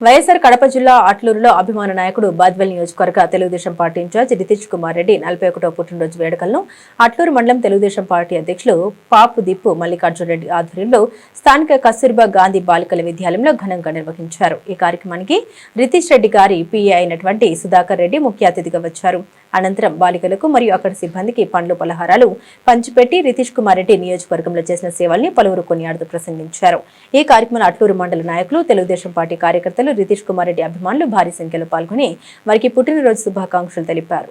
వైఎస్సార్ కడప జిల్లా అట్లూరులో అభిమాన నాయకుడు బాద్వెల్ నియోజకవర్గ తెలుగుదేశం పార్టీ ఇన్ఛార్జ్ రితీష్ కుమార్ రెడ్డి నలభై ఒకటో పుట్టినరోజు వేడుకలను అట్లూరు మండలం తెలుగుదేశం పార్టీ అధ్యక్షులు పాపు దిప్పు మల్లికార్జున రెడ్డి ఆధ్వర్యంలో స్థానిక కస్తూర్బా గాంధీ బాలికల విద్యాలయంలో ఘనంగా నిర్వహించారు. ఈ కార్యక్రమానికి రితీష్ రెడ్డి గారి పిఏ అయినటువంటి సుధాకర్ రెడ్డి ముఖ్య అతిథిగా వచ్చారు. అనంతరం బాలికలకు మరియు అక్కడి సిబ్బందికి పండ్లు పలహారాలు పంచిపెట్టి రితీష్ కుమార్ రెడ్డి నియోజకవర్గంలో చేసిన సేవల్ని పలువురు కొనియాడుతూ ప్రసంగించారు. ఈ కార్యక్రమంలో అట్లూరు మండల నాయకులు తెలుగుదేశం పార్టీ కార్యకర్తలు రితీష్ కుమార్ రెడ్డి అభిమానులు భారీ సంఖ్యలో పాల్గొని వారికి పుట్టినరోజు శుభాకాంక్షలు తెలిపారు.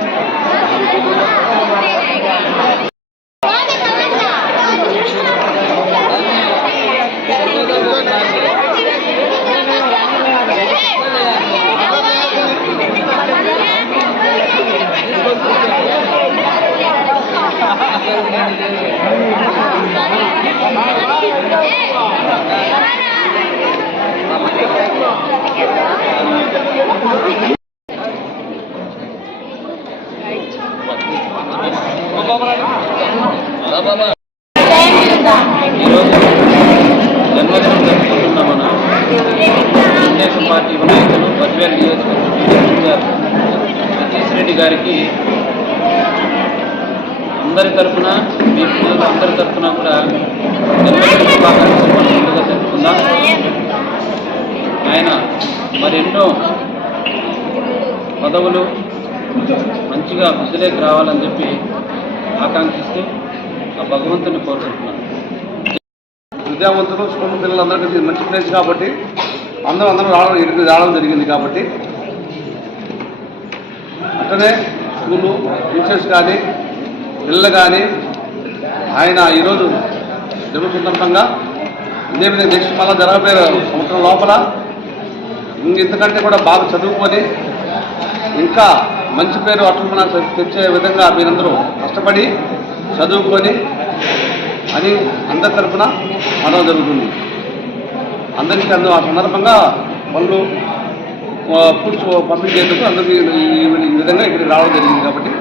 ఈరోజు జన్మదినం జరుపుకుంటున్న మన తెలుగుదేశం పార్టీ నాయకులు బద్వేల్ నియోజకవర్గ సతీష్ రెడ్డి గారికి అందరి తరఫున మీ పిల్లలు అందరి తరఫున కూడా జన్మదిన శుభాకాంక్షలు మనస్ఫూర్తిగా ఆయన మరెన్నో పదవులు మంచిగా బుద్ధిలోకి రావాలని చెప్పి ఆకాంక్షిస్తూ ఆ భగవంతుని కోరుకుంటున్నాను. విద్యావంతులు స్కూల్ పిల్లలందరికీ మంచి ప్లేస్ కాబట్టి అందరూ అందరూ రావడం ఇక్కడికి రావడం జరిగింది కాబట్టి. అట్లనే స్కూలు టీచర్స్ కానీ పిల్లలు కానీ ఆయన ఈరోజు జన్మ సందర్భంగా ఇదే విధంగా నెక్స్ట్ మళ్ళీ జరగబోయే సంవత్సరం లోపల ఇంతకంటే కూడా బాగా చదువుకొని ఇంకా మంచి పేరు అట్లు మనకు తెచ్చే విధంగా మీరందరూ కష్టపడి చదువుకొని అని అందరి తరఫున అనడం జరుగుతుంది. అందరికీ అందు ఆ సందర్భంగా పనులు పూర్తి పంపిణీ చేసేందుకు అందరికీ ఈ విధంగా ఇక్కడికి రావడం జరిగింది కాబట్టి